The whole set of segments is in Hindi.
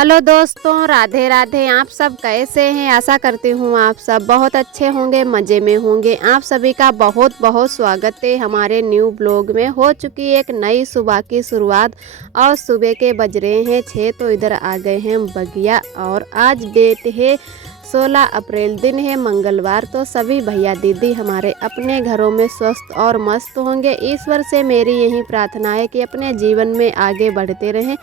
हेलो दोस्तों, राधे राधे। आप सब कैसे हैं? आशा करती हूँ आप सब बहुत अच्छे होंगे, मज़े में होंगे। आप सभी का बहुत बहुत स्वागत है हमारे न्यू ब्लॉग में। हो चुकी एक नई सुबह की शुरुआत और सुबह के बज रहे हैं 6। तो इधर आ गए हैं बगिया और आज डेट है 16 अप्रैल, दिन है मंगलवार। तो सभी भैया दीदी हमारे अपने घरों में स्वस्थ और मस्त होंगे। ईश्वर से मेरी यही प्रार्थना है कि अपने जीवन में आगे बढ़ते रहें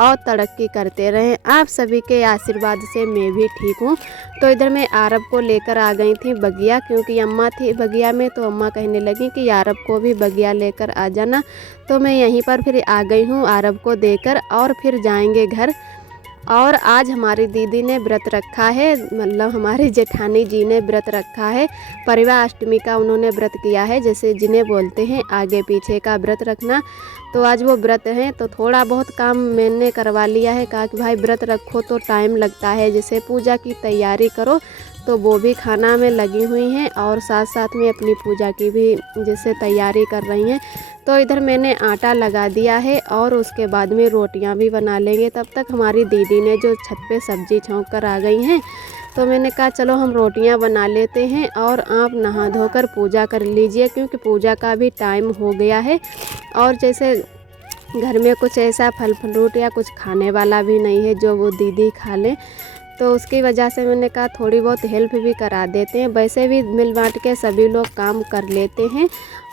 और तरक्की करते रहें। आप सभी के आशीर्वाद से मैं भी ठीक हूँ। तो इधर मैं आरब को लेकर आ गई थी बगिया, क्योंकि अम्मा थी बगिया में। तो अम्मा कहने लगी कि आरब को भी बगिया लेकर आ जाना। तो मैं यहीं पर फिर आ गई हूँ आरब को देकर और फिर जाएंगे घर। और आज हमारी दीदी ने व्रत रखा है, मतलब हमारी जेठानी जी ने व्रत रखा है। परिवार अष्टमी का उन्होंने व्रत किया है, जैसे जिन्हें बोलते हैं आगे पीछे का व्रत रखना। तो आज वो व्रत हैं, तो थोड़ा बहुत काम मैंने करवा लिया है। कहा कि भाई व्रत रखो तो टाइम लगता है, जैसे पूजा की तैयारी करो। तो वो भी खाना में लगी हुई हैं और साथ साथ में अपनी पूजा की भी जैसे तैयारी कर रही हैं। तो इधर मैंने आटा लगा दिया है और उसके बाद में रोटियां भी बना लेंगे। तब तक हमारी दीदी ने जो छत पे सब्जी छौंक कर आ गई हैं। तो मैंने कहा चलो हम रोटियां बना लेते हैं और आप नहा धोकर पूजा कर लीजिए, क्योंकि पूजा का भी टाइम हो गया है। और जैसे घर में कुछ ऐसा फल फ्रूट या कुछ खाने वाला भी नहीं है जो वो दीदी खा लें। तो उसकी वजह से मैंने कहा थोड़ी बहुत हेल्प भी करा देते हैं। वैसे भी मिल बांट के सभी लोग काम कर लेते हैं।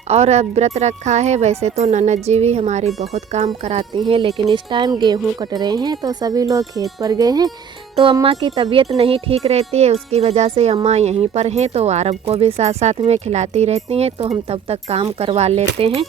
और अब व्रत रखा है, वैसे तो ननद जी भी हमारी बहुत काम कराती हैं, लेकिन इस टाइम गेहूं कट रहे हैं तो सभी लोग खेत पर गए हैं। तो अम्मा की तबीयत नहीं ठीक रहती है, उसकी वजह से अम्मा यहीं पर हैं। तो आरब को भी साथ साथ में खिलाती रहती हैं, तो हम तब तक काम करवा लेते हैं।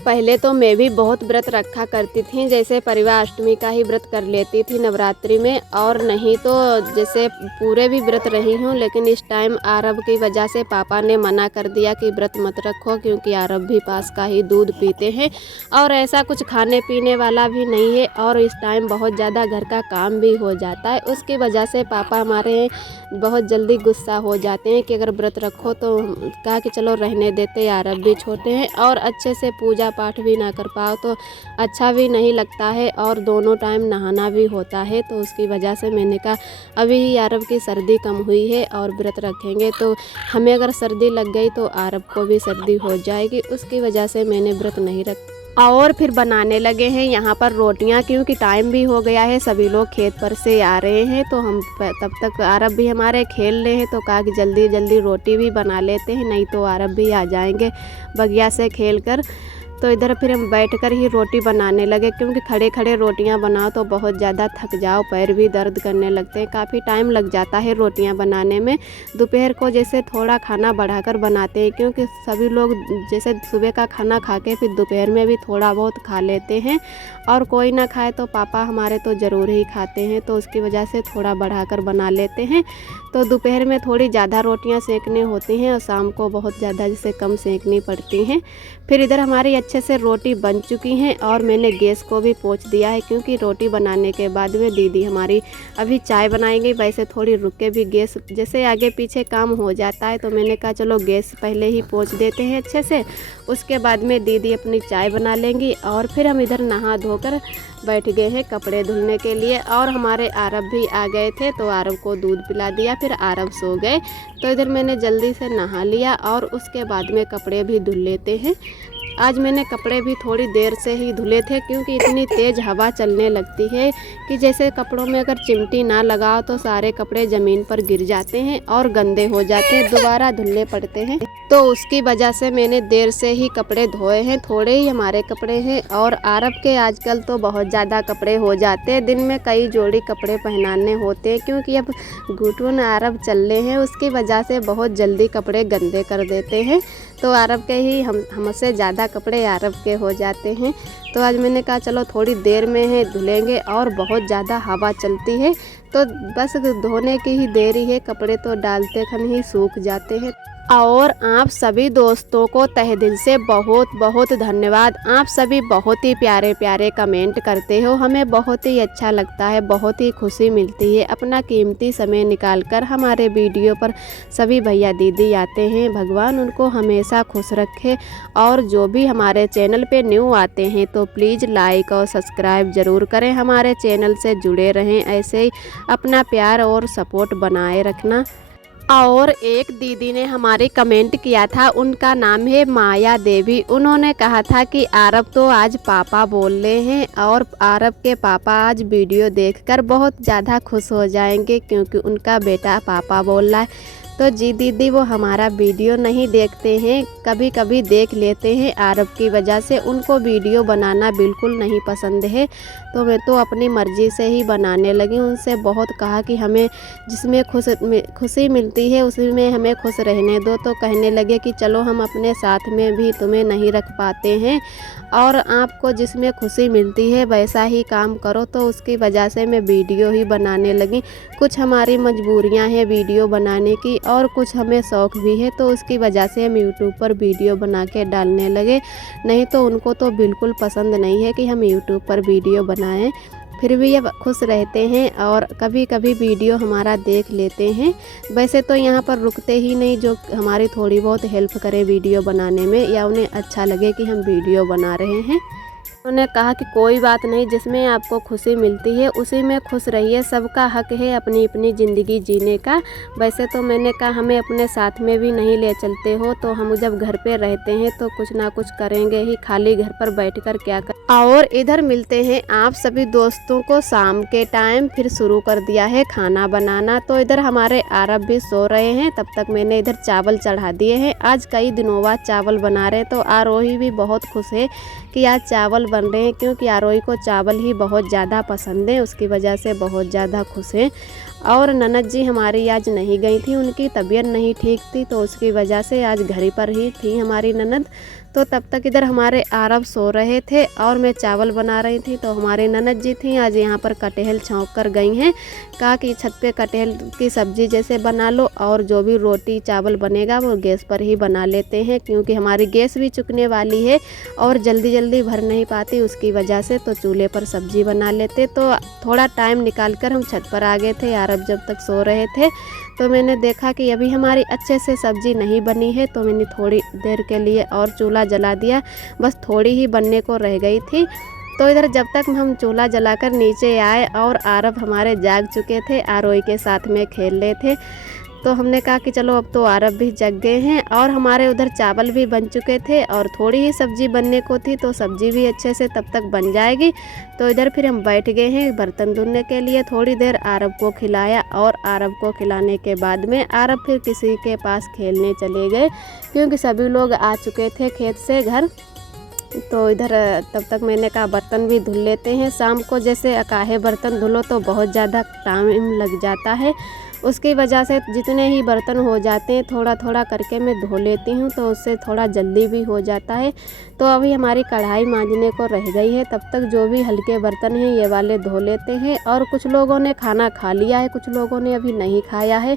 पहले तो मैं भी बहुत व्रत रखा करती थी, जैसे परिवार अष्टमी का ही व्रत कर लेती थी नवरात्रि में, और नहीं तो जैसे पूरे भी व्रत रही हूँ। लेकिन इस टाइम आरब की वजह से पापा ने मना कर दिया कि व्रत मत रखो, क्योंकि आरब भी पास का ही दूध पीते हैं और ऐसा कुछ खाने पीने वाला भी नहीं है। और इस टाइम बहुत ज़्यादा घर का काम भी हो जाता है, उसकी वजह से पापा हमारे बहुत जल्दी गुस्सा हो जाते हैं कि अगर व्रत रखो। तो कहा कि चलो रहने देते, आरब भी छोटे हैं और अच्छे से पूजा पाठ भी ना कर पाओ तो अच्छा भी नहीं लगता है, और दोनों टाइम नहाना भी होता है। तो उसकी वजह से मैंने कहा अभी ही आरब की सर्दी कम हुई है और व्रत रखेंगे तो हमें अगर सर्दी लग गई तो आरब को भी सर्दी हो जाएगी, उसकी वजह से मैंने व्रत नहीं रखा। और फिर बनाने लगे हैं यहाँ पर रोटियाँ, क्योंकि टाइम भी हो गया है, सभी लोग खेत पर से आ रहे हैं। तो हम तब तक आरब भी हमारे खेल रहे हैं, तो कहा कि जल्दी जल्दी रोटी भी बना लेते हैं, नहीं तो आरब भी आ जाएंगे बगिया से खेल कर। तो इधर फिर हम बैठकर ही रोटी बनाने लगे, क्योंकि खड़े खड़े रोटियां बनाओ तो बहुत ज़्यादा थक जाओ, पैर भी दर्द करने लगते हैं, काफ़ी टाइम लग जाता है रोटियां बनाने में। दोपहर को जैसे थोड़ा खाना बढ़ाकर बनाते हैं, क्योंकि सभी लोग जैसे सुबह का खाना खा के फिर दोपहर में भी थोड़ा बहुत खा लेते हैं, और कोई ना खाए तो पापा हमारे तो ज़रूर ही खाते हैं। तो उसकी वजह से थोड़ा बढ़ाकर बना लेते हैं। तो दोपहर में थोड़ी ज़्यादा रोटियां सेकने होती हैं और शाम को बहुत ज़्यादा जैसे कम सेकनी पड़ती हैं। फिर इधर हमारी अच्छे से रोटी बन चुकी हैं और मैंने गैस को भी पोंछ दिया है, क्योंकि रोटी बनाने के बाद में दीदी हमारी अभी चाय बनाएंगी। वैसे थोड़ी रुक के भी गैस जैसे आगे पीछे काम हो जाता है, तो मैंने कहा चलो गैस पहले ही पोंछ देते हैं अच्छे से, उसके बाद में दीदी अपनी चाय बना लेंगी। और फिर हम इधर नहा धोकर बैठ गए हैं कपड़े धुलने के लिए। और हमारे आरब भी आ गए थे, तो आरब को दूध पिला दिया, फिर आरब सो गए। तो इधर मैंने जल्दी से नहा लिया और उसके बाद में कपड़े भी धुल लेते हैं। आज मैंने कपड़े भी थोड़ी देर से ही धुले थे, क्योंकि इतनी तेज़ हवा चलने लगती है कि जैसे कपड़ों में अगर चिमटी ना लगाओ तो सारे कपड़े ज़मीन पर गिर जाते हैं और गंदे हो जाते हैं, दोबारा धुलने पड़ते हैं। तो उसकी वजह से मैंने देर से ही कपड़े धोए हैं, थोड़े ही हमारे कपड़े हैं। और आरब के आजकल तो बहुत ज़्यादा कपड़े हो जाते हैं, दिन में कई जोड़ी कपड़े पहनाने होते हैं, क्योंकि अब घुटन आरब चल रहे हैं, उसकी वजह से बहुत जल्दी कपड़े गंदे कर देते हैं। तो आरब के ही हमसे ज़्यादा कपड़े आरब के हो जाते हैं। तो आज मैंने कहा चलो थोड़ी देर में है धुलेंगे, और बहुत ज़्यादा हवा चलती है तो बस धोने की ही देरी है, कपड़े तो डालते खन ही सूख जाते हैं। और आप सभी दोस्तों को तहे दिल से बहुत बहुत धन्यवाद। आप सभी बहुत ही प्यारे प्यारे कमेंट करते हो, हमें बहुत ही अच्छा लगता है, बहुत ही खुशी मिलती है। अपना कीमती समय निकालकर हमारे वीडियो पर सभी भैया दीदी आते हैं, भगवान उनको हमेशा खुश रखे। और जो भी हमारे चैनल पे न्यू आते हैं तो प्लीज़ लाइक और सब्सक्राइब ज़रूर करें, हमारे चैनल से जुड़े रहें। ऐसे ही अपना प्यार और सपोर्ट बनाए रखना। और एक दीदी ने हमारे कमेंट किया था, उनका नाम है माया देवी। उन्होंने कहा था कि आरब तो आज पापा बोल रहे हैं और आरब के पापा आज वीडियो देखकर बहुत ज़्यादा खुश हो जाएंगे क्योंकि उनका बेटा पापा बोल रहा है। तो जी दीदी वो हमारा वीडियो नहीं देखते हैं, कभी कभी देख लेते हैं। आरब की वजह से उनको वीडियो बनाना बिल्कुल नहीं पसंद है, तो मैं तो अपनी मर्ज़ी से ही बनाने लगी। उनसे बहुत कहा कि हमें जिसमें खुशी मिलती है उसी में हमें खुश रहने दो, तो कहने लगे कि चलो हम अपने साथ में भी तुम्हें नहीं रख पाते हैं और आपको जिसमें खुशी मिलती है वैसा ही काम करो। तो उसकी वजह से मैं वीडियो ही बनाने लगी। कुछ हमारी मजबूरियां हैं वीडियो बनाने की और कुछ हमें शौक़ भी है, तो उसकी वजह से हम यूट्यूब पर वीडियो बना के डालने लगे। नहीं तो उनको तो बिल्कुल पसंद नहीं है कि हम यूट्यूब पर वीडियो बनाएं। फिर भी अब खुश रहते हैं और कभी कभी वीडियो हमारा देख लेते हैं। वैसे तो यहाँ पर रुकते ही नहीं, जो हमारी थोड़ी बहुत हेल्प करे वीडियो बनाने में या उन्हें अच्छा लगे कि हम वीडियो बना रहे हैं। उन्होंने कहा कि कोई बात नहीं, जिसमें आपको खुशी मिलती है उसी में खुश रहिए, सबका हक है अपनी अपनी ज़िंदगी जीने का। वैसे तो मैंने कहा हमें अपने साथ में भी नहीं ले चलते हो, तो हम जब घर पे रहते हैं तो कुछ ना कुछ करेंगे ही, खाली घर पर बैठकर क्या कर। और इधर मिलते हैं आप सभी दोस्तों को शाम के टाइम। फिर शुरू कर दिया है खाना बनाना। तो इधर हमारे आरब भी सो रहे हैं, तब तक मैंने इधर चावल चढ़ा दिए हैं। आज कई दिनों बाद चावल बना रहे, तो आरोही भी बहुत खुश है कि आज चावल बन रहे हैं, क्योंकि आरोही को चावल ही बहुत ज़्यादा पसंद है, उसकी वजह से बहुत ज़्यादा खुश है। और ननद जी हमारी आज नहीं गई थी, उनकी तबीयत नहीं ठीक थी, तो उसकी वजह से आज घर पर ही थी हमारी ननद। तो तब तक इधर हमारे आरब सो रहे थे और मैं चावल बना रही थी। तो हमारे ननद जी थी आज यहाँ पर कटहल छौंक कर गई हैं, कहा कि छत पे कटहल की सब्ज़ी जैसे बना लो और जो भी रोटी चावल बनेगा वो गैस पर ही बना लेते हैं, क्योंकि हमारी गैस भी चुकने वाली है और जल्दी जल्दी भर नहीं पाती उसकी वजह से, तो चूल्हे पर सब्ज़ी बना लेते। तो थोड़ा टाइम निकाल कर हम छत पर आ गए थे, आरब जब तक सो रहे थे। तो मैंने देखा कि अभी हमारी अच्छे से सब्ज़ी नहीं बनी है, तो मैंने थोड़ी देर के लिए और चूल्हा जला दिया, बस थोड़ी ही बनने को रह गई थी। तो इधर जब तक हम चूल्हा जलाकर नीचे आए और आरब हमारे जाग चुके थे, आरोही के साथ में खेल रहे थे, तो हमने कहा कि चलो अब तो आरब भी जग गए हैं। और हमारे उधर चावल भी बन चुके थे और थोड़ी ही सब्ज़ी बनने को थी, तो सब्ज़ी भी अच्छे से तब तक बन जाएगी। तो इधर फिर हम बैठ गए हैं बर्तन धुलने के लिए। थोड़ी देर आरब को खिलाया और आरब को खिलाने के बाद में आरब फिर किसी के पास खेलने चले गए, क्योंकि सभी लोग आ चुके थे खेत से घर। तो इधर तब तक मैंने कहा बर्तन भी धुल लेते हैं। शाम को जैसे अकाहे बर्तन धुलो तो बहुत ज़्यादा टाइम लग जाता है, उसकी वजह से जितने ही बर्तन हो जाते हैं थोड़ा थोड़ा करके मैं धो लेती हूँ, तो उससे थोड़ा जल्दी भी हो जाता है। तो अभी हमारी कढ़ाई मांजने को रह गई है, तब तक जो भी हल्के बर्तन हैं ये वाले धो लेते हैं। और कुछ लोगों ने खाना खा लिया है, कुछ लोगों ने अभी नहीं खाया है,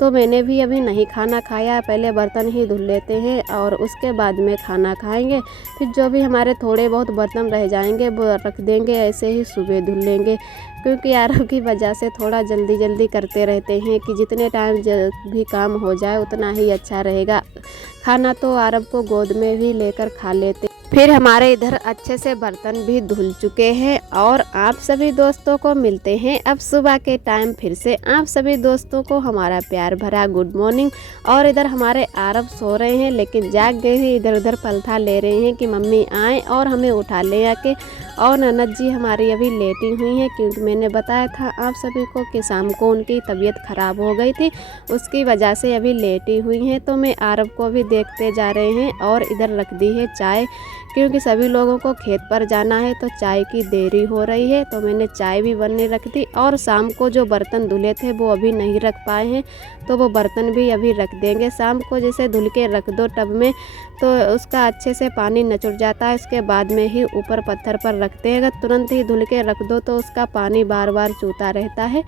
तो मैंने भी अभी नहीं खाना खाया, पहले बर्तन ही धुल लेते हैं और उसके बाद में खाना खाएंगे। फिर जो भी हमारे थोड़े बहुत बर्तन रह जाएंगे वो रख देंगे, ऐसे ही सुबह धुल लेंगे, क्योंकि आरब की वजह से थोड़ा जल्दी जल्दी करते रहते हैं कि जितने टाइम भी काम हो जाए उतना ही अच्छा रहेगा। खाना तो आरब को गोद में भी लेकर खा लेते। फिर हमारे इधर अच्छे से बर्तन भी धुल चुके हैं और आप सभी दोस्तों को मिलते हैं अब सुबह के टाइम फिर से। आप सभी दोस्तों को हमारा प्यार भरा गुड मॉर्निंग। और इधर हमारे आरब सो रहे हैं लेकिन जाग गए हैं, इधर उधर पलथा ले रहे हैं कि मम्मी आए और हमें उठा ले आके। और ननद जी हमारी अभी लेटी हुई हैं, क्योंकि मैंने बताया था आप सभी को कि शाम को उनकी तबीयत ख़राब हो गई थी, उसकी वजह से अभी लेटी हुई हैं। तो मैं आरब को भी देखते जा रहे हैं और इधर रख दी है चाय, क्योंकि सभी लोगों को खेत पर जाना है तो चाय की देरी हो रही है। तो मैंने चाय भी बनने रख दी और शाम को जो बर्तन धुले थे वो अभी नहीं रख पाए हैं, तो वो बर्तन भी अभी रख देंगे। शाम को जैसे धुल के रख दो टब में तो उसका अच्छे से पानी निचुड़ जाता है, उसके बाद में ही ऊपर पत्थर पर रखते हैं। अगर तुरंत ही धुल के रख दो तो उसका पानी बार बार चूता रहता है।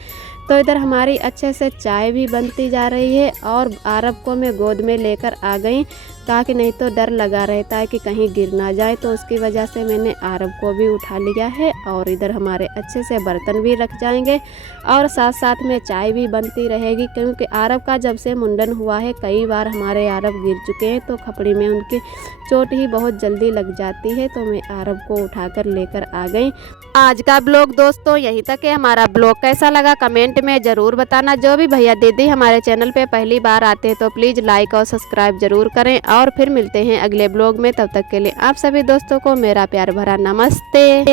तो इधर हमारी अच्छे से चाय भी बनती जा रही है और आरब को मैं गोद में लेकर आ गई, ताकि नहीं तो डर लगा रहता है कि कहीं गिर ना जाए, तो उसकी वजह से मैंने आरब को भी उठा लिया है। और इधर हमारे अच्छे से बर्तन भी रख जाएंगे और साथ साथ में चाय भी बनती रहेगी, क्योंकि आरब का जब से मुंडन हुआ है कई बार हमारे आरब गिर चुके हैं, तो खपड़ी में उनकी चोट ही बहुत जल्दी लग जाती है। तो मैं आरब को उठाकर लेकर आ गई। आज का ब्लॉग दोस्तों यहीं तक है। हमारा ब्लॉग कैसा लगा कमेंट में ज़रूर बताना। जो भी भैया दीदी हमारे चैनल पे पहली बार आते हैं तो प्लीज़ लाइक और सब्सक्राइब ज़रूर करें। और फिर मिलते हैं अगले ब्लॉग में, तब तक के लिए आप सभी दोस्तों को मेरा प्यार भरा नमस्ते।